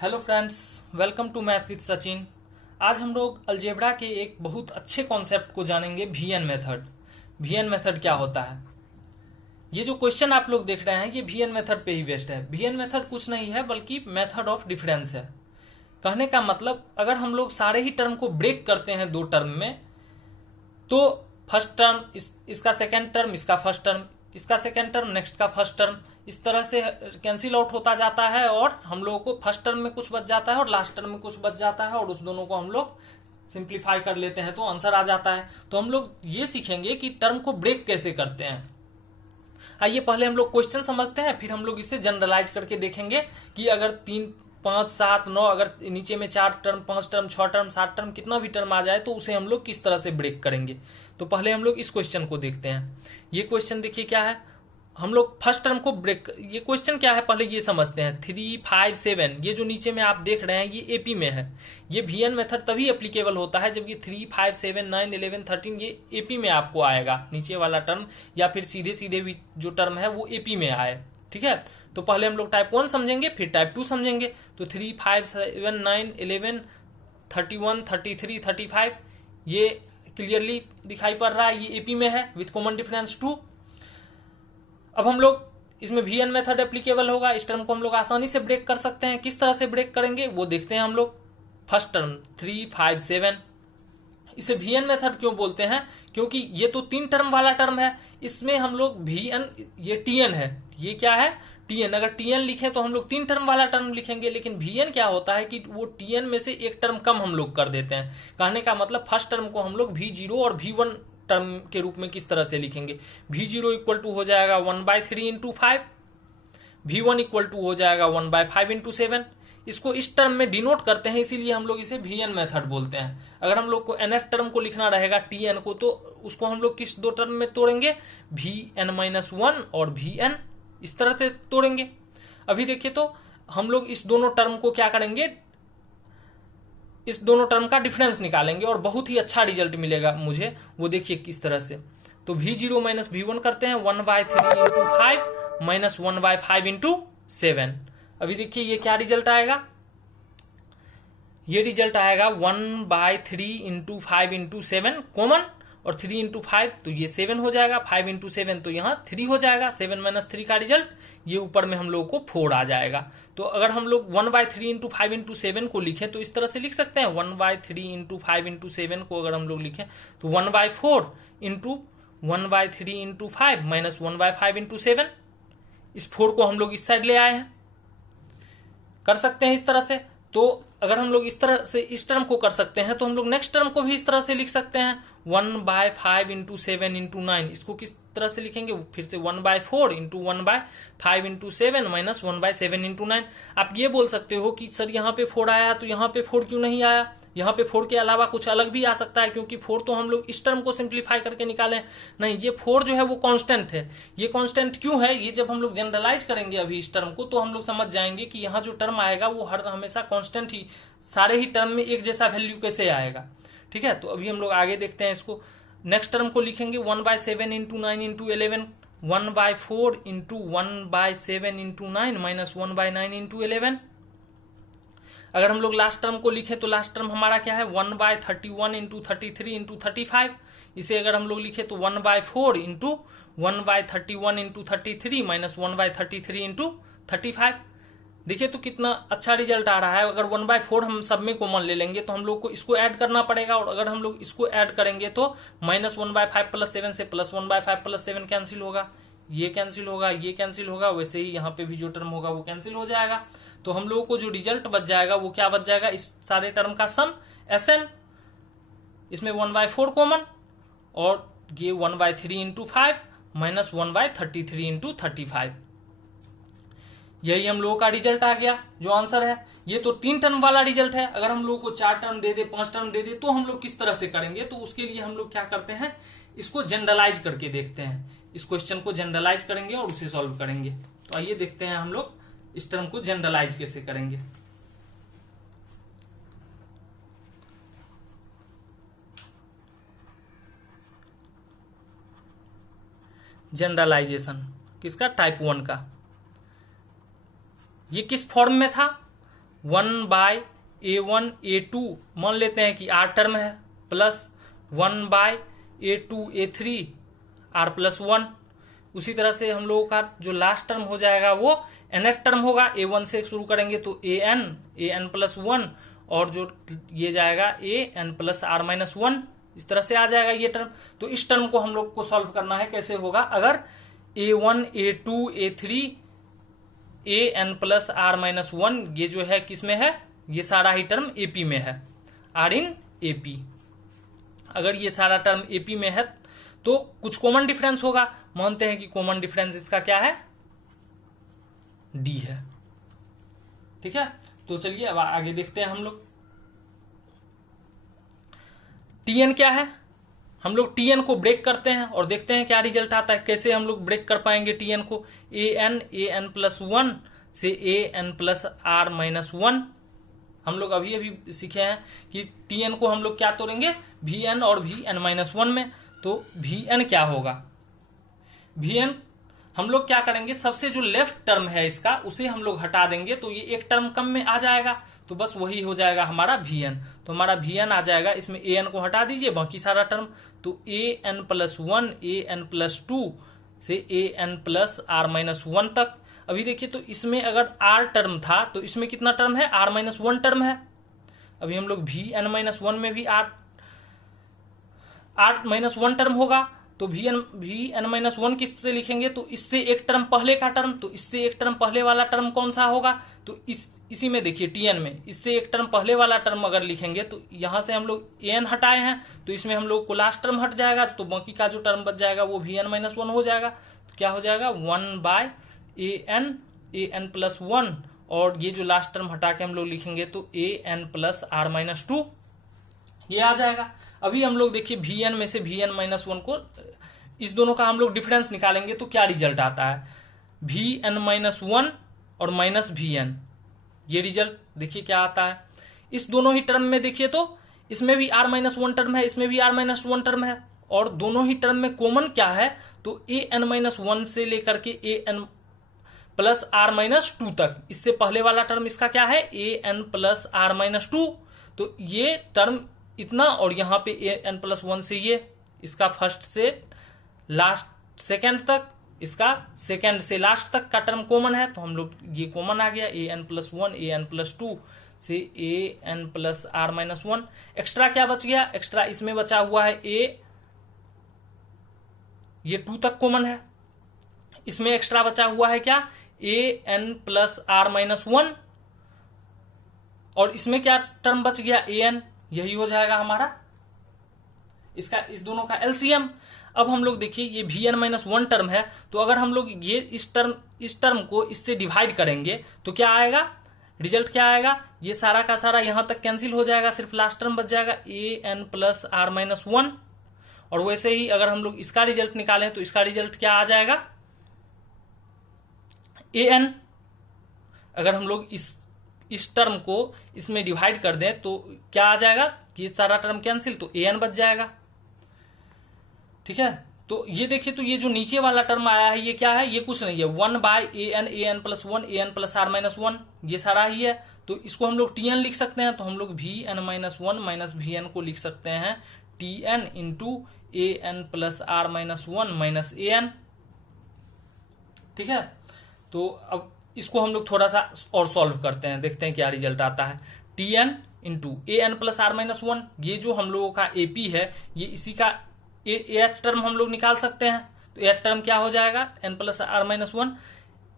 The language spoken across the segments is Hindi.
Hello friends, welcome to math with Sachin. आज हम लोग अलजेब्रा के एक बहुत अच्छे कॉन्सेप्ट को जानेंगे, वीएन मेथड। वीएन मेथड क्या होता है? ये जो क्वेश्चन आप लोग देख रहे हैं ये वीएन मेथड पे ही बेस्ड है। वीएन मेथड कुछ नहीं है बल्कि मेथड ऑफ डिफरेंस है। कहने का मतलब, अगर हम लोग सारे ही टर्म को ब्रेक करते हैं दो टर्म में, तो फर्स्ट टर्म इसका सेकेंड टर्म, इसका फर्स्ट टर्म, इसका सेकेंड टर्म, नेक्स्ट का फर्स्ट टर्म, इस तरह से कैंसिल आउट होता जाता है और हम लोगों को फर्स्ट टर्म में कुछ बच जाता है और लास्ट टर्म में कुछ बच जाता है, और उस दोनों को हम लोग सिंप्लीफाई कर लेते हैं तो आंसर आ जाता है। तो हम लोग ये सीखेंगे कि टर्म को ब्रेक कैसे करते हैं। आइए पहले हम लोग क्वेश्चन समझते हैं, फिर हम लोग इसे जनरलाइज करके देखेंगे कि अगर 3, 5, 7, 9, अगर नीचे में 4 टर्म, 5 टर्म, 6 टर्म, 7 टर्म, कितना भी टर्म आ जाए तो उसे हम लोग किस तरह से ब्रेक करेंगे। तो पहले हम लोग इस क्वेश्चन को देखते हैं। ये क्वेश्चन देखिए क्या है। हम लोग फर्स्ट टर्म को ब्रेक, ये क्वेश्चन क्या है पहले ये समझते हैं। 3, 5, 7, ये जो नीचे में आप देख रहे हैं ये एपी में है। ये वीएन मेथड तभी एप्लीकेबल होता है जब ये 3, 5, 7, 9, 11, 13 ये एपी में आपको आएगा, नीचे वाला टर्म, या फिर सीधे सीधे भी जो टर्म है वो एपी में आए। ठीक है, तो पहले हम लोग टाइप 1 समझेंगे, फिर टाइप 2 समझेंगे। तो 3, 5, 7, 9, 11, 31, 33, 35 ये क्लियरली दिखाई पड़ रहा है, ये एपी में है विथ कॉमन डिफरेंस 2। अब हम लोग इसमें वीएन मेथड एप्लीकेबल होगा, इस टर्म को हम लोग आसानी से ब्रेक कर सकते हैं। किस तरह से ब्रेक करेंगे वो देखते हैं हम लोग। फर्स्ट टर्म 3, 5, 7, इसे वीएन मेथड क्यों बोलते हैं? क्योंकि ये तो 3 टर्म वाला टर्म है, इसमें हम लोग वीएन, ये टीएन है, ये क्या है टीएन। अगर टीएन लिखें तो हम लोग 3 टर्म वाला टर्म लिखेंगे, लेकिन वीएन क्या होता है कि वो टीएन में से एक टर्म कम हम लोग कर देते हैं। कहने का मतलब फर्स्ट टर्म को हम लोग V0 और V1 टर्म के रूप में किस तरह से लिखेंगे। V0 इक्वल टू हो जाएगा 1/3 इंटू 5, V1 इक्वल टू हो जाएगा 1/5 इंटू 7। इसको इस टर्म में डिनोट करते हैं, इसीलिए हम लोग इसे वीएन मेथड बोलते हैं। अगर हम लोग को nth टर्म को लिखना रहेगा टीएन को, तो उसको हम लोग किस दो टर्म में तोड़ेंगे, Vn-1 और Vn, इस तरह से तोड़ेंगे। अभी देखिए तो हम लोग इस दोनों टर्म को क्या करेंगे, इस दोनों टर्म का डिफरेंस निकालेंगे और बहुत ही अच्छा रिजल्ट मिलेगा मुझे, वो देखिए किस तरह से। तो V0 माइनस V1 करते हैं, 1/3 इंटू 5 माइनस 1/5 इंटू 7। अभी देखिए ये क्या रिजल्ट आएगा, ये रिजल्ट आएगा 1/3 इंटू 5 इंटू 7 कॉमन, और 3 इंटू 5 तो ये 7 हो जाएगा, 5 इंटू 7 तो यहाँ 3 हो जाएगा। 7 माइनस 3 का रिजल्ट ये ऊपर में हम लोग को 4 आ जाएगा। तो अगर हम लोग 1/3 इंटू 5 इंटू 7 को लिखें तो इस तरह से लिख सकते हैं। 1/3 इंटू 5 इंटू 7 को अगर हम लोग लिखें तो 1/4 इंटू 1/3 इंटू 5 माइनस 1/5 इंटू 7। इस 4 को हम लोग इस साइड ले आए हैं, कर सकते हैं इस तरह से। तो अगर हम लोग इस तरह से इस टर्म को कर सकते हैं तो हम लोग नेक्स्ट टर्म को भी इस तरह से लिख सकते हैं। 1/5 इंटू 7 इंटू 9, इसको किस तरह से लिखेंगे, फिर से 1/4 इंटू 1/5 इंटू 7 माइनस 1/7 इंटू 9। आप ये बोल सकते हो कि सर यहाँ पे 4 आया तो यहाँ पे 4 क्यों नहीं आया, यहाँ पे 4 के अलावा कुछ अलग भी आ सकता है, क्योंकि 4 तो हम लोग इस टर्म को सिंप्लीफाई करके निकालें। नहीं, ये 4 जो है वो कांस्टेंट है। ये कांस्टेंट क्यों है, ये जब हम लोग जनरलाइज करेंगे अभी इस टर्म को, तो हम लोग समझ जाएंगे कि यहाँ जो टर्म आएगा वो हर हमेशा कांस्टेंट ही, सारे ही टर्म में एक जैसा वैल्यू कैसे आएगा। ठीक है, तो अभी हम लोग आगे देखते हैं इसको। नेक्स्ट टर्म को लिखेंगे 1/7 into 9 into 11, 1/4 into 1/7 into 9 minus 1/9 into 11। अगर हम लोग लास्ट टर्म को लिखें तो लास्ट टर्म हमारा क्या है, 1/31 इंटू 33 इंटू 35। इसे अगर हम लोग लिखे तो 1/4 इंटू 1/31 इंटू 33 माइनस 1/33 इंटू 35। देखिए तो कितना अच्छा रिजल्ट आ रहा है। अगर 1/4 हम सब में कॉमन ले लेंगे तो हम लोग को इसको ऐड करना पड़ेगा, और अगर हम लोग इसको ऐड करेंगे तो माइनस 1/5 प्लस 7 से प्लस 1/5 प्लस 7 कैंसिल होगा, ये कैंसिल होगा, ये कैंसिल होगा, वैसे ही यहाँ पे भी जो टर्म होगा वो कैंसिल हो जाएगा। तो हम लोगों को जो रिजल्ट बच जाएगा वो क्या बच जाएगा, इस सारे टर्म का सम Sn, इसमें 1/4 कॉमन, और ये 1/3 इंटू 5 माइनस 1/33 इंटू 35। यही हम लोगों का रिजल्ट आ गया, जो आंसर है। ये तो 3 टर्म वाला रिजल्ट है। अगर हम लोगों को 4 टर्म दे दे, 5 टर्म दे दे, तो हम लोग किस तरह से करेंगे, तो उसके लिए हम लोग क्या करते हैं, इसको जनरलाइज करके देखते हैं। इस क्वेश्चन को जनरलाइज करेंगे और उसे सॉल्व करेंगे। तो आइए देखते हैं हम लोग इस टर्म को जनरलाइज कैसे करेंगे। जनरलाइजेशन किसका, टाइप 1 का। ये किस फॉर्म में था, 1/A1 A2 मान लेते हैं कि R टर्म है, प्लस 1/A2 A3 R+1। उसी तरह से हम लोगों का जो लास्ट टर्म हो जाएगा वो nth टर्म होगा। A1 से शुरू करेंगे तो an+1 और जो ये जाएगा an+R-1, इस तरह से आ जाएगा ये टर्म। तो इस टर्म को हम लोग को सॉल्व करना है, कैसे होगा, अगर A1 A2 A3 an+R-1 ये जो है किस में है, ये सारा ही टर्म AP में है, R in AP। अगर ये सारा टर्म AP में है तो कुछ कॉमन डिफरेंस होगा। मानते हैं कि कॉमन डिफरेंस इसका क्या है, D है। ठीक है, तो चलिए अब आगे देखते हैं हम लोग। Tn क्या है, हम लोग Tn को ब्रेक करते हैं और देखते हैं क्या रिजल्ट आता है। कैसे हम लोग ब्रेक कर पाएंगे Tn को, an+1 से an+R-1। हम लोग अभी अभी सीखे हैं कि Tn को हम लोग क्या तोड़ेंगे, Vn और Vn-1 में। तो Vn क्या होगा, Vn हम लोग क्या करेंगे, सबसे जो लेफ्ट टर्म है इसका उसे हम लोग हटा देंगे, तो ये एक टर्म कम में आ जाएगा, तो बस वही हो जाएगा हमारा Vn। तो हमारा Vn आ जाएगा, इसमें an को हटा दीजिए, बाकी सारा टर्म, तो an+1 an+2 से an+R-1 तक। अभी देखिए, तो इसमें अगर R टर्म था तो इसमें कितना टर्म है, R-1 टर्म है। अभी हम लोग Vn-1 में भी R-1 टर्म होगा, तो Vn-1 किससे लिखेंगे, तो इससे एक टर्म पहले का टर्म, तो इससे एक टर्म पहले वाला टर्म कौन सा होगा, तो इसी में देखिए Tn में इससे एक टर्म पहले वाला टर्म अगर लिखेंगे तो यहां से हम लोग an हटाए हैं, तो इसमें हम लोग को लास्ट टर्म हट जाएगा, तो बाकी का जो टर्म बच जाएगा वो Vn-1 हो जाएगा। तो क्या हो जाएगा, 1/an+1 और ये जो लास्ट टर्म हटा के हम लोग लिखेंगे तो an+R-2 ये आ जाएगा। अभी हम लोग देखिए Vn में से Vn-1 को, इस दोनों का हम लोग डिफरेंस निकालेंगे तो क्या रिजल्ट आता है, Vn-1 और -Vn, ये रिजल्ट देखिए क्या आता है। इस दोनों ही टर्म में देखिए तो इसमें भी R-1 टर्म है, इसमें भी R-1 टर्म है, और दोनों ही टर्म में कॉमन क्या है, तो an-1 से लेकर के an+R-2 तक, इससे पहले वाला टर्म इसका क्या है, an+R-2। तो ये टर्म इतना, और यहाँ पे an+1 से ये, इसका फर्स्ट से लास्ट सेकेंड तक, इसका सेकेंड से लास्ट तक का टर्म कॉमन है, तो हम लोग ये कॉमन आ गया, an+1 an+2 से an+R-1। एक्स्ट्रा क्या बच गया, एक्स्ट्रा इसमें बचा हुआ है ये 2 तक कॉमन है, इसमें एक्स्ट्रा बचा हुआ है क्या, an+R-1, और इसमें क्या टर्म बच गया, an, यही हो जाएगा हमारा इसका, इस दोनों का एलसीएम। अब हम लोग देखिए ये Vn-1 टर्म है, तो अगर हम लोग ये इस टर्म को इससे डिवाइड करेंगे तो क्या आएगा, रिजल्ट क्या आएगा, ये सारा का सारा यहां तक कैंसिल हो जाएगा, सिर्फ लास्ट टर्म बच जाएगा an+R-1। और वैसे ही अगर हम लोग इसका रिजल्ट निकालें तो इसका रिजल्ट क्या आ जाएगा, an। अगर हम लोग इस टर्म को इसमें डिवाइड कर दें तो क्या आ जाएगा, ये सारा टर्म कैंसिल, तो an बच जाएगा। ठीक है, तो ये देखिए, तो ये जो नीचे वाला टर्म आया है ये क्या है, ये कुछ नहीं है, 1/an an+1 an+R-1, ये सारा ही है। तो इसको हम लोग Tn लिख सकते हैं, तो हम लोग Vn-1 Vn को लिख सकते हैं Tn इंटू an+R-1 an। ठीक है, तो अब इसको हम लोग थोड़ा सा और सॉल्व करते हैं, देखते हैं क्या रिजल्ट आता है। Tn इंटू an+R-1, ये जो हम लोगों का AP है, ये इसी का एथ टर्म हम लोग निकाल सकते हैं। तो एथ टर्म क्या हो जाएगा, n+R-1,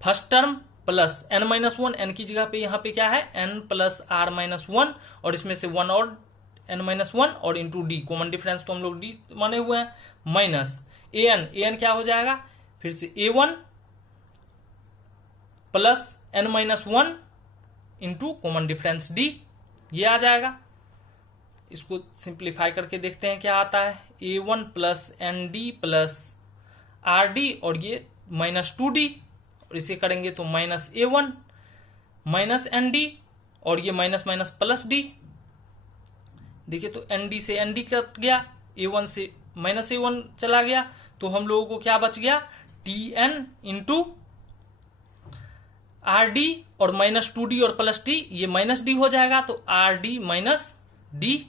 first term plus n-1, n की जगह पे यहाँ पे क्या है n+R-1, और इसमें से 1 और n-1 और इंटू डी, कॉमन डिफरेंस तो हम लोग डी माने हुए हैं, माइनस an क्या हो जाएगा, फिर से a1 plus n-1 into common difference D, ये आ जाएगा। इसको सिंप्लीफाई करके देखते हैं क्या आता है, a1 plus nd plus rd और ये -2d, और इसे करेंगे तो -a1 माइनस nd और ये माइनस माइनस प्लस d। देखिए तो nd से nd कट गया, a1 से -a1 चला गया, तो हम लोगों को क्या बच गया, tn इंटू आर डी और माइनस 2d और प्लस डी, ये माइनस डी हो जाएगा, तो आर डी माइनस डी।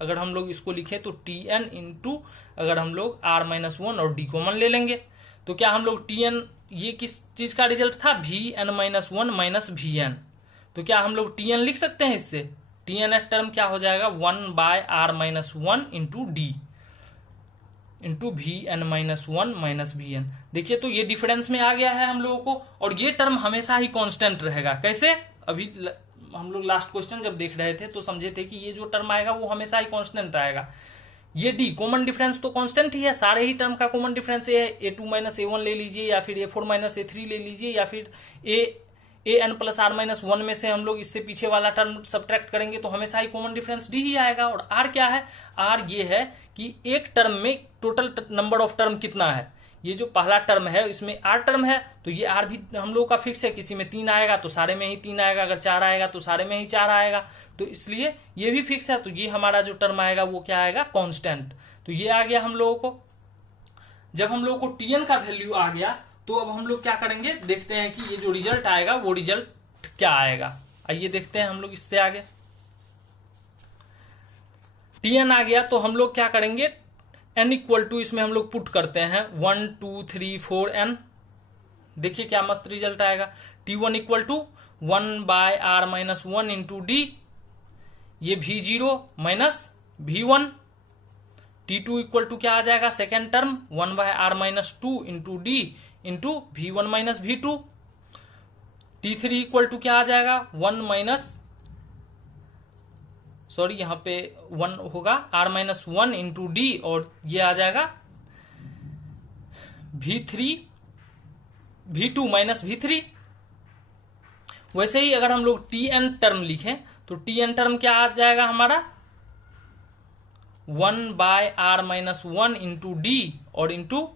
अगर हम लोग इसको लिखें तो टी एन इंटू, अगर हम लोग आर माइनस 1 और डी कॉमन ले लेंगे तो क्या हम लोग टी एन, ये किस चीज का रिजल्ट था, V N minus 1 minus V N, तो क्या हम लोग टी एन लिख सकते हैं इससे। टी एन टर्म क्या हो जाएगा, 1/r-1 into D into V N minus 1 minus V N. देखिए तो ये डिफरेंस में आ गया है हम लोगों को, और ये टर्म हमेशा ही कांस्टेंट रहेगा। कैसे, अभी हम लोग लास्ट क्वेश्चन जब देख रहे थे तो समझे थे कि ये जो टर्म आएगा वो हमेशा ही कांस्टेंट आएगा। ये डी कॉमन डिफरेंस तो कांस्टेंट ही है, सारे ही टर्म का कॉमन डिफरेंस ये है। A2 माइनस A1 ले लीजिए, या फिर A4 माइनस A3 ले लीजिए, या फिर ए एन प्लस आर माइनस 1 में से हम लोग इससे पीछे वाला टर्म सब्ट्रैक्ट करेंगे तो हमेशा ही कॉमन डिफरेंस डी ही आएगा। और आर क्या है, आर ये है कि एक टर्म में टोटल नंबर ऑफ टर्म कितना है। ये जो पहला टर्म है इसमें आर टर्म है, तो ये आर भी हम लोग का फिक्स है, किसी में 3 आएगा तो सारे में ही 3 आएगा, अगर 4 आएगा तो सारे में ही 4 आएगा, तो इसलिए ये भी फिक्स है। तो ये हमारा जो टर्म आएगा वो क्या आएगा, कांस्टेंट। तो ये आ गया हम लोगों को। जब हम लोगों को टीएन का वैल्यू आ गया तो अब हम लोग क्या करेंगे, देखते हैं कि ये जो रिजल्ट आएगा वो रिजल्ट क्या आएगा। आइए देखते हैं हम लोग इससे आगे। टीएन आ गया तो हम लोग क्या करेंगे, n इक्वल टू, इसमें हम लोग पुट करते हैं 1 2 3 4 n। देखिए क्या मस्त रिजल्ट आएगा। T1 equal to 1/r-1 into D, ये V0 minus V1। T2 equal to क्या आ जाएगा, second term 1/r-2 into D into V1 minus V2। T3 equal to क्या आ जाएगा, 1 माइनस, सॉरी यहाँ पे 1 होगा, r-1 इंटू डी, और ये आ जाएगा V2 माइनस V3। वैसे ही अगर हम लोग Tn टर्म लिखें तो Tn टर्म क्या आ जाएगा हमारा, 1/r-1 इंटू डी और into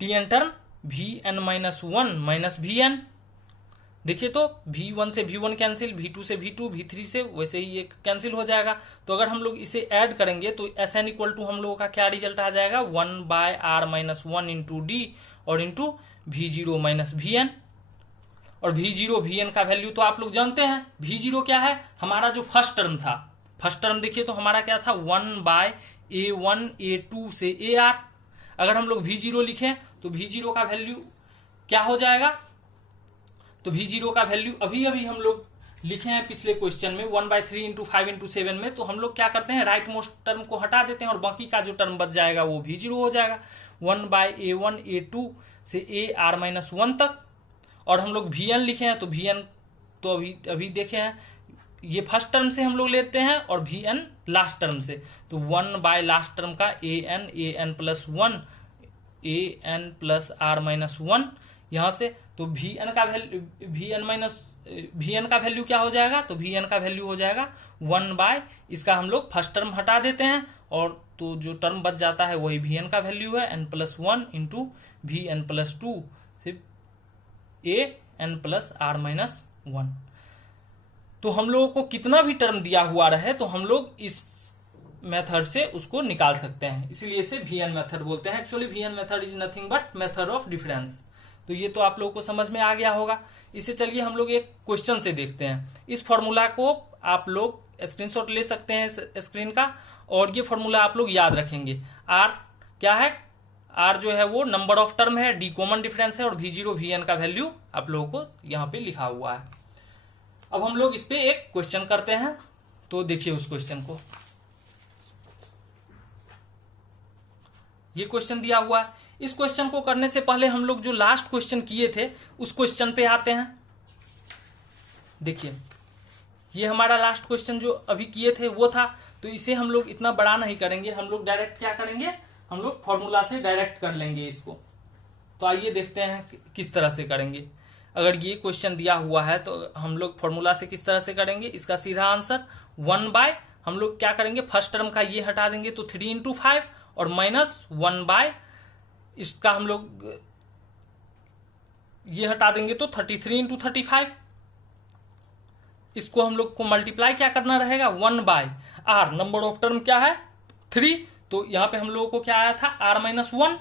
Tn term Vn-1 minus Vn। देखिए तो V1 से V1 कैंसिल, V2 से V2, V3 से वैसे ही ये कैंसिल हो जाएगा। तो अगर हम लोग इसे ऐड करेंगे तो Sn इक्वल टू हम लोगों का क्या रिजल्ट आ जाएगा, 1/r-1 इंटू डी और इंटू V0 माइनस Vn। और V0 Vn का वैल्यू तो आप लोग जानते हैं। V0 क्या है, हमारा जो फर्स्ट टर्म था, फर्स्ट टर्म देखिए तो हमारा क्या था, 1/A1 A2 से AR। अगर हम लोग V0 लिखें तो V0 का वैल्यू क्या हो जाएगा, तो V0 का वैल्यू अभी अभी हम लोग लिखे हैं पिछले क्वेश्चन में 1/3 इंटू 5 इंटू 7 में। तो हम लोग क्या करते हैं, राइट मोस्ट टर्म को हटा देते हैं और बाकी का जो टर्म बच जाएगा वो V0 हो जाएगा, 1/A1 A2 से AR-1 तक। और हम लोग Vn लिखे हैं तो Vn तो अभी देखे हैं, ये फर्स्ट टर्म से हम लोग लेते हैं और Vn लास्ट टर्म से, तो 1 बाय लास्ट टर्म का an plus 1 an plus r-1 यहां से। तो Vn का वैल्यू क्या हो जाएगा, तो Vn का वैल्यू हो जाएगा 1 बाय, इसका हम लोग फर्स्ट टर्म हटा देते हैं और तो जो टर्म बच जाता है वही Vn का वैल्यू है, n plus 1 into Vn plus 2 an plus r-1। तो हम लोगों को कितना भी टर्म दिया हुआ रहे तो हम लोग इस मेथड से उसको निकाल सकते हैं, इसलिए इसे Vn मेथड बोलते हैं। Actually Vn method is nothing but method of difference. तो ये तो आप लोगों को समझ में आ गया होगा। इसे चलिए हम लोग एक क्वेश्चन से देखते हैं। इस फॉर्मूला को आप लोग स्क्रीनशॉट ले सकते हैं स्क्रीन का, और ये फॉर्मूला आप लोग याद रखेंगे। R क्या है, R जो है वो नंबर ऑफ टर्म है, D कॉमन डिफरेंस है, और V0 Vn का वैल्यू आप लोगों को यहाँ पे लिखा हुआ है। अब हम लोग इस पे एक क्वेश्चन करते हैं, तो देखिए उस क्वेश्चन को। ये क्वेश्चन दिया हुआ है। इस क्वेश्चन को करने से पहले हम लोग जो लास्ट क्वेश्चन किए थे उस क्वेश्चन पे आते हैं। देखिए ये हमारा लास्ट क्वेश्चन जो अभी किए थे वो था, तो इसे हम लोग इतना बड़ा नहीं करेंगे, हम लोग डायरेक्ट क्या करेंगे, हम लोग फॉर्मूला से डायरेक्ट कर लेंगे इसको। तो आइए देखते हैं किस तरह से करेंगे। अगर ये क्वेश्चन दिया हुआ है तो हम लोग फॉर्मूला से किस तरह से करेंगे, इसका सीधा आंसर 1 बाय, हम लोग क्या करेंगे, फर्स्ट टर्म का ये हटा देंगे तो 3 इंटू 5 और माइनस 1 बाय, इसका हम लोग ये हटा देंगे तो 33 इंटू 35। इसको हम लोग को मल्टीप्लाई क्या करना रहेगा, 1 by r, number of term क्या है 3, तो यहां पे हम लोगों को क्या आया था r-1,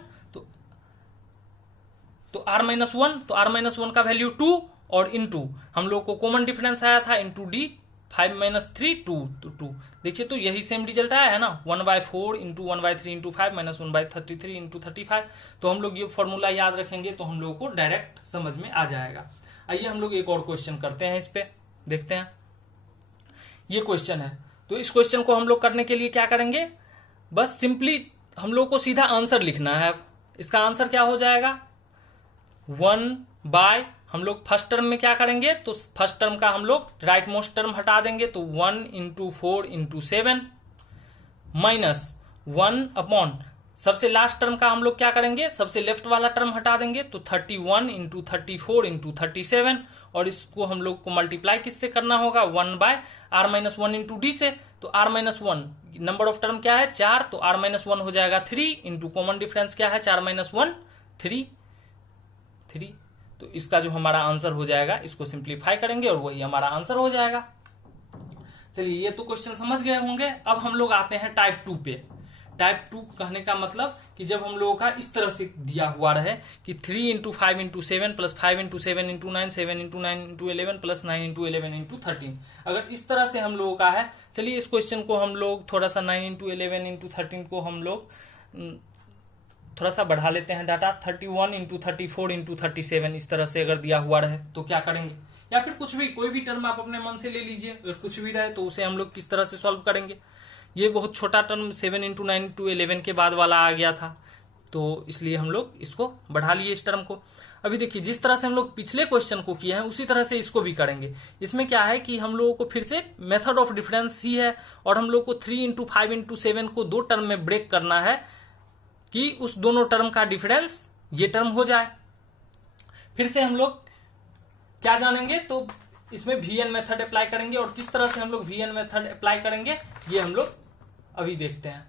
तो तो आर माइनस वन, तो आर माइनस वन का वैल्यू 2 और इंटू हम लोग को कॉमन डिफरेंस आया था इंटू डी 5 माइनस 3 2, तो 2 देखिए तो यही सेम रिजल्ट आया है ना, 1/4 इंटू 1/3 इंटू 5 माइनस 1/33 इंटू 35। तो हम लोग ये फॉर्मूला याद रखेंगे तो हम लोग को डायरेक्ट समझ में आ जाएगा। आइए हम लोग एक और क्वेश्चन करते हैं, इस पे देखते हैं। ये क्वेश्चन है, तो इस क्वेश्चन को हम लोग करने के लिए क्या करेंगे, बस सिंपली हम लोग को सीधा आंसर लिखना है। इसका आंसर क्या हो जाएगा, 1/, हम लोग फर्स्ट टर्म में क्या करेंगे, तो फर्स्ट टर्म का हम लोग राइट मोस्ट टर्म हटा देंगे, तो 1 इंटू 4 इंटू 7 माइनस 1 अपॉन सबसे लास्ट टर्म का हम लोग क्या करेंगे, सबसे लेफ्ट वाला टर्म हटा देंगे, तो 31 इंटू 34 इंटू 37, और इसको हम लोग को मल्टीप्लाई किससे करना होगा, 1/r-1 इंटू डी से। तो r-1 नंबर ऑफ टर्म क्या है 4, तो r-1 हो जाएगा 3 इंटू कॉमन डिफरेंस क्या है 4-1 3। तो इसका जो हमारा आंसर हो जाएगा, इसको सिंप्लीफाई करेंगे और वही हमारा आंसर हो जाएगा। चलिए ये तो क्वेश्चन समझ गए होंगे। अब हम लोग आते हैं टाइप 2 पे। टाइप 2 कहने का मतलब कि जब हम लोगों का इस तरह से दिया हुआ रहे कि 3 into 5 into 7 plus 5 into 7 into 9 7 into 9 into 11 plus 9 into 11 into 13, अगर इस तरह से हम लोगों का है। चलिए इस क्वेश्चन को हम लोग थोड़ा सा 9 इंटू 11 इंटू 13 को हम लोग थोड़ा सा बढ़ा लेते हैं डाटा, 31 इंटू 34 इंटू 37 इस तरह से अगर दिया हुआ रहे तो क्या करेंगे, या फिर कुछ भी कोई भी टर्म आप अपने मन से ले लीजिए, अगर कुछ भी रहे तो उसे हम लोग किस तरह से सॉल्व करेंगे। ये बहुत छोटा टर्म 7 इंटू 9 इंटू 11 के बाद वाला आ गया था, तो इसलिए हम लोग इसको बढ़ा लिए इस टर्म को। अभी देखिए जिस तरह से हम लोग पिछले क्वेश्चन को किए हैं उसी तरह से इसको भी करेंगे। इसमें क्या है कि हम लोगों को फिर से मेथड ऑफ डिफरेंस ही है, और हम लोग को 3 इंटू 5 इंटू 7 को दो टर्म में ब्रेक करना है कि उस दोनों टर्म का डिफरेंस ये टर्म हो जाए। फिर से हम लोग क्या जानेंगे, तो इसमें वीएन मेथड अप्लाई करेंगे, और किस तरह से हम लोग वीएन मेथड अप्लाई करेंगे ये हम लोग अभी देखते हैं।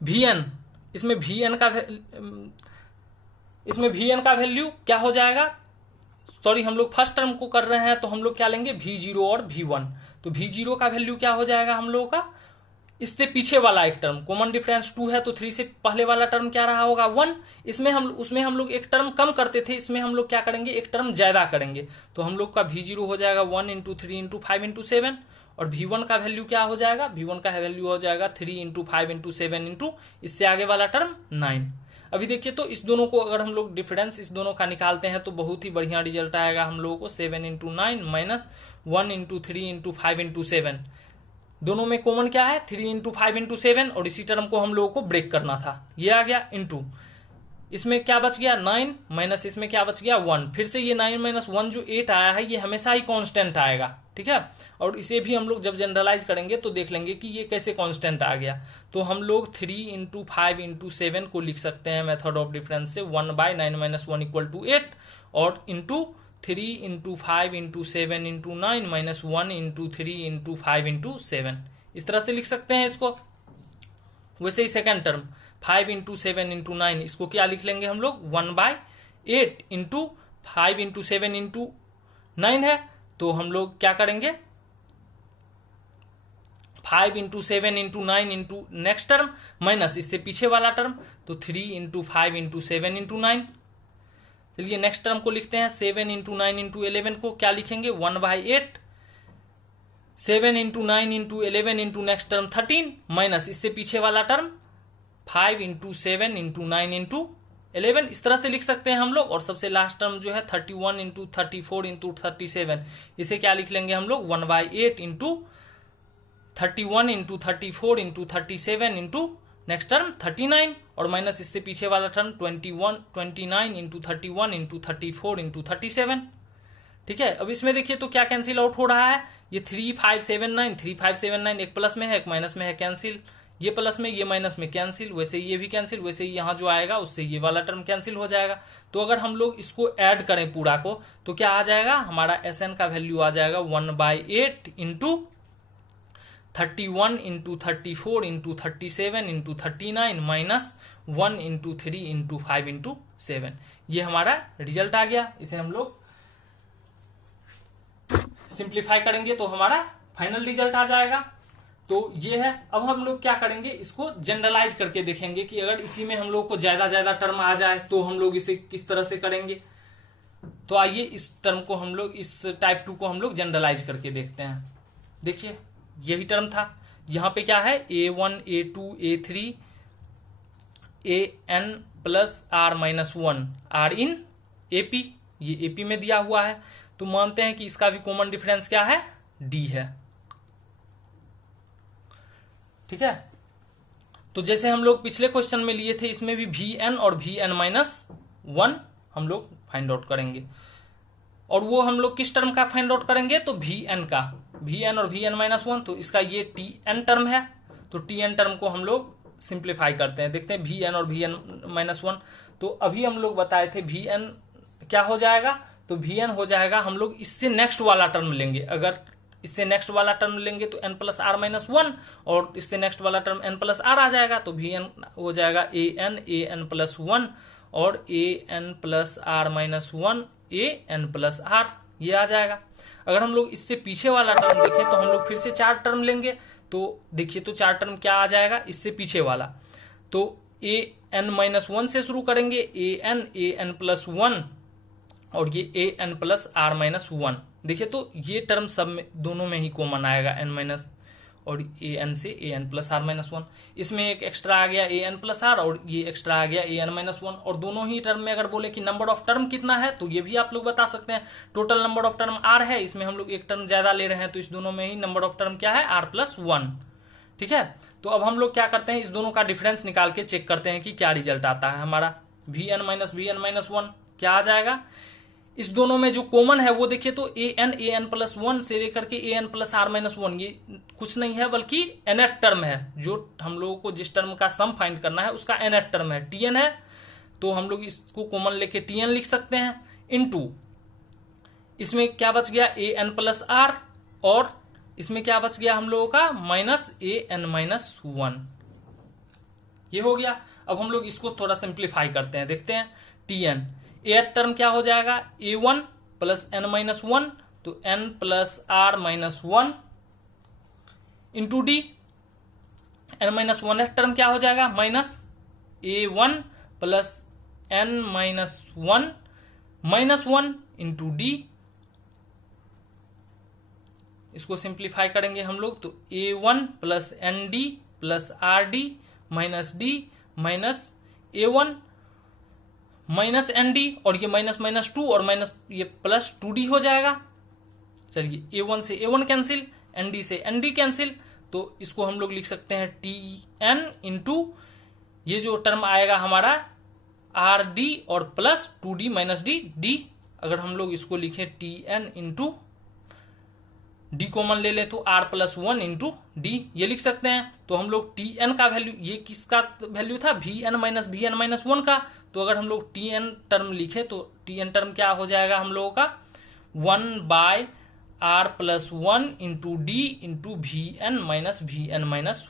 वीएन, इसमें वीएन का वैल्यू क्या हो जाएगा, सॉरी हम लोग फर्स्ट टर्म को कर रहे हैं तो हम लोग क्या लेंगे V0 और V1। तो V0 का वैल्यू क्या हो जाएगा हम लोगों का, इससे पीछे वाला एक टर्म, कॉमन डिफरेंस 2 है तो 3 से पहले वाला टर्म क्या रहा होगा 1। उसमें हम लोग एक टर्म कम करते थे, इसमें हम लोग क्या करेंगे एक टर्म ज्यादा करेंगे, तो हम लोग का V0 हो जाएगा 1 इंटू 3 इंटू 5 इंटू 7, और V1 का वैल्यू क्या हो जाएगा, V1 का वैल्यू हो जाएगा 3 इंटू 5 इंटू 7 इंटू इससे आगे वाला टर्म 9। अभी देखिए तो इस दोनों को अगर हम लोग डिफरेंस इस दोनों का निकालते हैं तो बहुत ही बढ़िया रिजल्ट आएगा हम लोगों को, 7 into 9 minus 1 into 3 into 5 into 7, दोनों में कॉमन क्या है 3 इंटू 5 इंटू 7, और इसी टर्म को हम लोगों को ब्रेक करना था, ये आ गया इंटू इसमें क्या बच गया 9 माइनस इसमें क्या बच गया 1। फिर से ये 9 माइनस 1 जो 8 आया है ये हमेशा ही कांस्टेंट आएगा, ठीक है। और इसे भी हम लोग जब जनरलाइज करेंगे तो देख लेंगे कि ये कैसे कांस्टेंट आ गया। तो हम लोग 3 इंटू 5 इंटू 7 को लिख सकते हैं मेथड ऑफ डिफरेंस से 1/9 माइनस 1 इक्वल टू 8, और into 3 into 5 into 7 into 9 minus 1 into 3 into 5 into 7, इस तरह से लिख सकते हैं इसको। वैसे ही सेकेंड टर्म 5 इंटू 7 इंटू 9, इसको क्या लिख लेंगे हम लोग 1/8 इंटू 5 इंटू 7 इंटू 9 है, तो हम लोग क्या करेंगे 5 into 7 into 9 into next term minus इससे पीछे वाला टर्म, तो 3 इंटू 5 इंटू 7 इंटू 9। चलिए नेक्स्ट टर्म को लिखते हैं 7 इंटू 9 इंटू 11 को क्या लिखेंगे 1/8, 7 into 9 into 11 into next term 13 minus इससे पीछे वाला टर्म 5 इंटू 7 इंटू 9 इंटू 11, इस तरह से लिख सकते हैं हम लोग। और सबसे लास्ट टर्म जो है 31 इंटू 34 इंटू 37, इसे क्या लिख लेंगे हम लोग 1/8 into 31 into 34 into 37 into next term 39, और माइनस इससे पीछे वाला टर्म 29 इंटू 31 इंटू 34 इंटू 37, ठीक है। अब इसमें देखिए तो क्या कैंसिल आउट हो रहा है, ये 3579 एक प्लस में है एक माइनस में है, कैंसिल, ये प्लस में ये माइनस में कैंसिल, वैसे ये भी कैंसिल, वैसे ही यहाँ जो आएगा उससे ये वाला टर्म कैंसिल हो जाएगा। तो अगर हम लोग इसको ऐड करें पूरा को तो क्या आ जाएगा, हमारा SN का वैल्यू आ जाएगा 1/8 into 31 into 34 into 37 into 39 minus 1 into 3 into 5 into 7, ये हमारा रिजल्ट आ गया। इसे हम लोग सिंप्लीफाई करेंगे तो हमारा फाइनल रिजल्ट आ जाएगा। तो ये है। अब हम लोग क्या करेंगे, इसको जनरलाइज करके देखेंगे कि अगर इसी में हम लोग को ज्यादा टर्म आ जाए तो हम लोग इसे किस तरह से करेंगे। तो आइए इस टर्म को हम लोग, इस टाइप 2 को हम लोग जनरलाइज करके देखते हैं। देखिए यही टर्म था, यहां पे क्या है a1 a2 a3 an plus r minus 1 r in AP, ये AP में दिया हुआ है। तो मानते हैं कि इसका भी कॉमन डिफरेंस क्या है, d है। ठीक है, तो जैसे हम लोग पिछले क्वेश्चन में लिए थे, इसमें भी Vn और Vn माइनस 1 हम लोग फाइंड आउट करेंगे। और वो हम लोग किस टर्म का फाइंड आउट करेंगे, तो Vn का, Vn और Vn माइनस 1, तो इसका ये Tn टर्म है। तो Tn टर्म को हम लोग सिंप्लीफाई करते हैं, देखते हैं Vn और Vn माइनस 1। तो अभी हम लोग बताए थे Vn क्या हो जाएगा, तो Vn हो जाएगा, हम लोग इससे नेक्स्ट वाला टर्म लेंगे। अगर इससे नेक्स्ट वाला टर्म लेंगे तो n प्लस आर माइनस 1, और इससे नेक्स्ट वाला टर्म n प्लस आर आ जाएगा, तो Vn हो जाएगा an प्लस 1 और an plus R minus 1 an plus R, ये आ जाएगा। अगर हम लोग इससे पीछे वाला टर्म देखें तो हम लोग फिर से 4 टर्म लेंगे। तो देखिए, तो 4 टर्म क्या आ जाएगा इससे पीछे वाला, तो an माइनस 1 से शुरू करेंगे, an प्लस 1 और ये an प्लस आर माइनस 1। देखिए तो ये टर्म सब में, दोनों में ही कॉमन आएगा, n माइनस और an से an प्लस आर माइनस 1। इसमें एक एक्स्ट्रा आ गया an प्लस आर और ये एक्स्ट्रा आ गया an माइनस 1। और दोनों ही टर्म में अगर बोले कि नंबर ऑफ टर्म कितना है, तो ये भी आप लोग बता सकते हैं। Total number of term r है, इसमें हम लोग एक टर्म ज्यादा ले रहे हैं, तो इस दोनों में ही नंबर ऑफ टर्म क्या है, r प्लस 1। ठीक है, तो अब हम लोग क्या करते हैं, इस दोनों का डिफरेंस निकाल के चेक करते हैं कि क्या रिजल्ट आता है हमारा। Vn माइनस Vn माइनस 1 क्या आ जाएगा, इस दोनों में जो कॉमन है वो देखिए, तो an प्लस 1 से लेकर के an प्लस आर माइनस 1, ये कुछ नहीं है बल्कि nth टर्म है। जो हम लोगों को जिस टर्म का सम फाइंड करना है उसका nth टर्म है, Tn है। तो हम लोग इसको कॉमन लेके Tn लिख सकते हैं, इनटू इसमें क्या बच गया an प्लस आर, और इसमें क्या बच गया हम लोगों का माइनस an माइनस 1, ये हो गया। अब हम लोग इसको थोड़ा सिंप्लीफाई करते हैं, देखते हैं Tn एथ टर्म क्या हो जाएगा, a1 प्लस n माइनस 1, तो n plus R minus 1 into D, n minus 1 term क्या हो जाएगा, minus a1 plus n minus 1 minus 1 into D. इसको सिंप्लीफाई करेंगे हम लोग, तो a1 plus N D plus R D minus D minus a1 minus N D, और ये माइनस माइनस 2 और माइनस ये प्लस 2d हो जाएगा। चलिए a1 से a1 कैंसिल, nd से nd कैंसिल, तो इसको हम लोग लिख सकते हैं tn इंटू ये जो टर्म आएगा हमारा rd और प्लस 2d माइनस d। अगर हम लोग इसको लिखें tn इंटू डी कॉमन ले ले तो r प्लस 1 इंटू डी, ये लिख सकते हैं। तो हम लोग tn का वैल्यू, ये किसका वैल्यू था, vn माइनस 1 का। तो अगर हम लोग tn टर्म लिखे तो tn टर्म क्या हो जाएगा हम लोगों का, 1 by r plus 1 into D into vn minus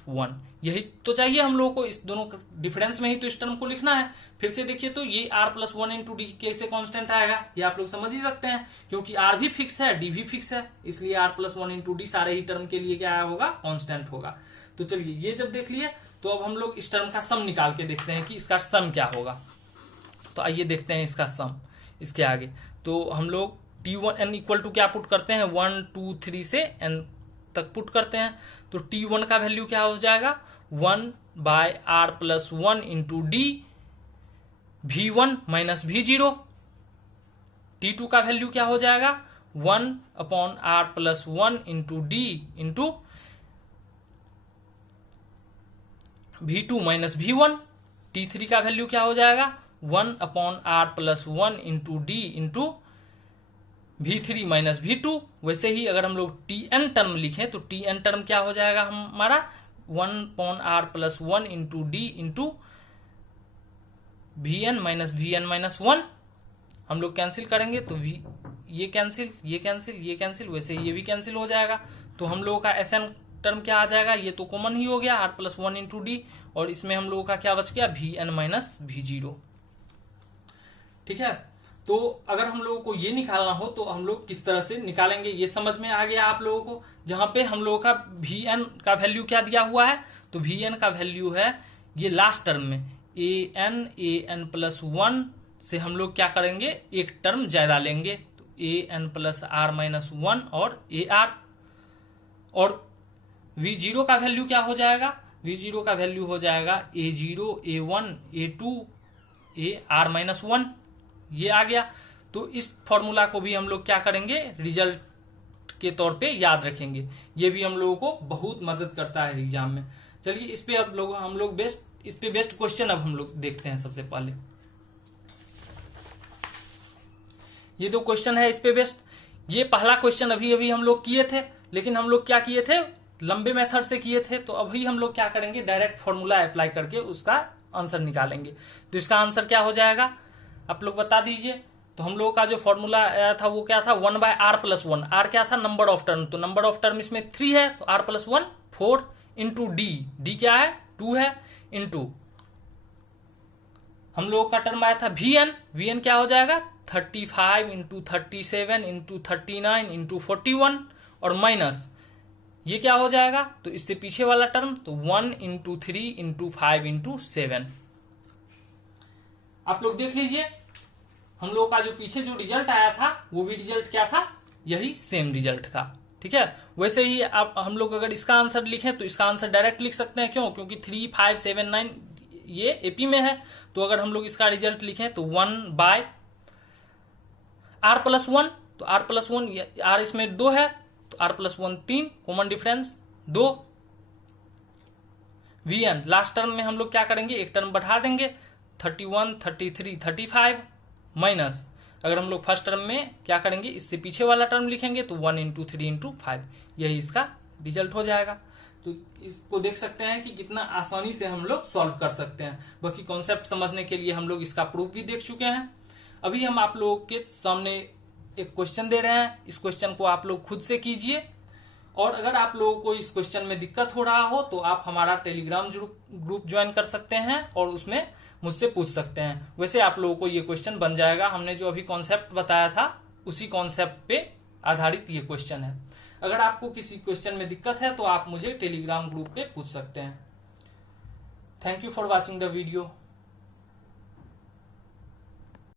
1। यही तो चाहिए हम लोगों को, इस दोनों डिफरेंस में ही तो इस टर्म को लिखना है। फिर से देखिए, तो ये r प्लस 1 इंटू डी कैसे कांस्टेंट आएगा, ये आप लोग समझ ही सकते हैं, क्योंकि r भी फिक्स है d भी फिक्स है, इसलिए r प्लस 1 इंटू डी सारे ही टर्म के लिए क्या होगा, कांस्टेंट होगा। तो चलिए ये जब देख लिए, तो अब हम लोग इस टर्म का सम निकाल के देखते हैं कि इसका सम क्या होगा। तो आइए देखते हैं इसका सम इसके आगे। तो हम लोग t1 इक्वल टू क्या पुट करते हैं, 1 2 3 से n तक पुट करते हैं। तो t1 का वैल्यू क्या हो जाएगा, 1 by r plus 1 into D v1 minus v0। t2 का वैल्यू क्या हो जाएगा, 1 upon r plus 1 into D into v2 minus v1। t3 का वैल्यू क्या हो जाएगा, 1 upon r plus 1 into D into v3 minus v2। वैसे ही अगर हम लोग tn टर्म लिखें तो tn टर्म क्या हो जाएगा हमारा, 1 upon r plus 1 into D into vn minus 1। हम लोग कैंसिल करेंगे तो ये कैंसिल ये कैंसिल ये कैंसिल, वैसे ये भी कैंसिल हो जाएगा। तो हम लोगों का sn टर्म क्या आ जाएगा, ये तो कॉमन ही हो गया, r प्लस 1 इंटू डी, और इसमें हम लोगों का क्या बच गया, vn माइनस v0। ठीक है, तो अगर हम लोगों को ये निकालना हो तो हम लोग किस तरह से निकालेंगे, ये समझ में आ गया आप लोगों को। जहां पे हम लोगों का वी एन का वैल्यू क्या दिया हुआ है, तो वी एन का वैल्यू है ये लास्ट टर्म में ए एन प्लस 1 से हम लोग क्या करेंगे, एक टर्म ज्यादा लेंगे, तो A N plus R minus 1 और ए आर। और वी जीरो का वैल्यू क्या हो जाएगा, वी जीरो का वैल्यू हो जाएगा A zero A one A two A R minus 1, ये आ गया। तो इस फॉर्मूला को भी हम लोग क्या करेंगे, रिजल्ट के तौर पे याद रखेंगे। ये भी हम लोगों को बहुत मदद करता है एग्जाम में। चलिए इस पे अब लोग हम लोग इस पे बेस्ट क्वेश्चन अब हम लोग देखते हैं। सबसे पहले ये जो क्वेश्चन है इस पे बेस्ट, ये पहला क्वेश्चन अभी अभी हम लोग किए थे, लेकिन हम लोग क्या किए थे, लंबे मेथड से किए थे। तो अभी हम लोग क्या करेंगे, डायरेक्ट फॉर्मूला अप्लाई करके उसका आंसर निकालेंगे। तो इसका आंसर क्या हो जाएगा, आप लोग बता दीजिए। तो हम लोगों का जो फॉर्मूला आया था वो क्या था, 1/r+1। आर क्या था, नंबर ऑफ टर्म, तो नंबर ऑफ टर्म इसमें 3 है, तो r+1 4 इंटू डी क्या है 2 है, इंटू हम लोगों का टर्म आया था वीएन क्या हो जाएगा 35 इंटू 37 इंटू 39 इंटू 41, और माइनस ये क्या हो जाएगा, तो इससे पीछे वाला टर्म, तो 1 इंटू 3 इंटू 5 इंटू 7। आप लोग देख लीजिए, हम लोगों का जो पीछे जो रिजल्ट आया था वो भी रिजल्ट क्या था, यही सेम रिजल्ट था। ठीक है, वैसे ही आप हम लोग अगर इसका आंसर लिखें तो इसका आंसर डायरेक्ट लिख सकते हैं। क्यों, क्योंकि 3, 5, 7, 9 ये एपी में है। तो अगर हम लोग इसका रिजल्ट लिखें तो 1/r+1, तो r+1 r इसमें 2 है, तो r+1 3, common difference 2। V N last term में हम लोग क्या करेंगे, एक टर्म बढ़ा देंगे, 31, 33, 35, माइनस अगर हम लोग फर्स्ट टर्म में क्या करेंगे, इससे पीछे वाला टर्म लिखेंगे, तो 1 इंटू 3 इंटू 5, यही इसका रिजल्ट हो जाएगा। तो इसको देख सकते हैं कि कितना आसानी से हम लोग सॉल्व कर सकते हैं। बाकी कॉन्सेप्ट समझने के लिए हम लोग इसका प्रूफ भी देख चुके हैं। अभी हम आप लोगों के सामने एक क्वेश्चन दे रहे हैं, इस क्वेश्चन को आप लोग खुद से कीजिए। और अगर आप लोगों को इस क्वेश्चन में दिक्कत हो रहा हो तो आप हमारा टेलीग्राम ग्रुप ज्वाइन कर सकते हैं और उसमें मुझसे पूछ सकते हैं। वैसे आप लोगों को ये क्वेश्चन बन जाएगा, हमने जो अभी कॉन्सेप्ट बताया था उसी कॉन्सेप्ट पे आधारित ये क्वेश्चन है। अगर आपको किसी क्वेश्चन में दिक्कत है तो आप मुझे टेलीग्राम ग्रुप पे पूछ सकते हैं। Thank you for watching the video.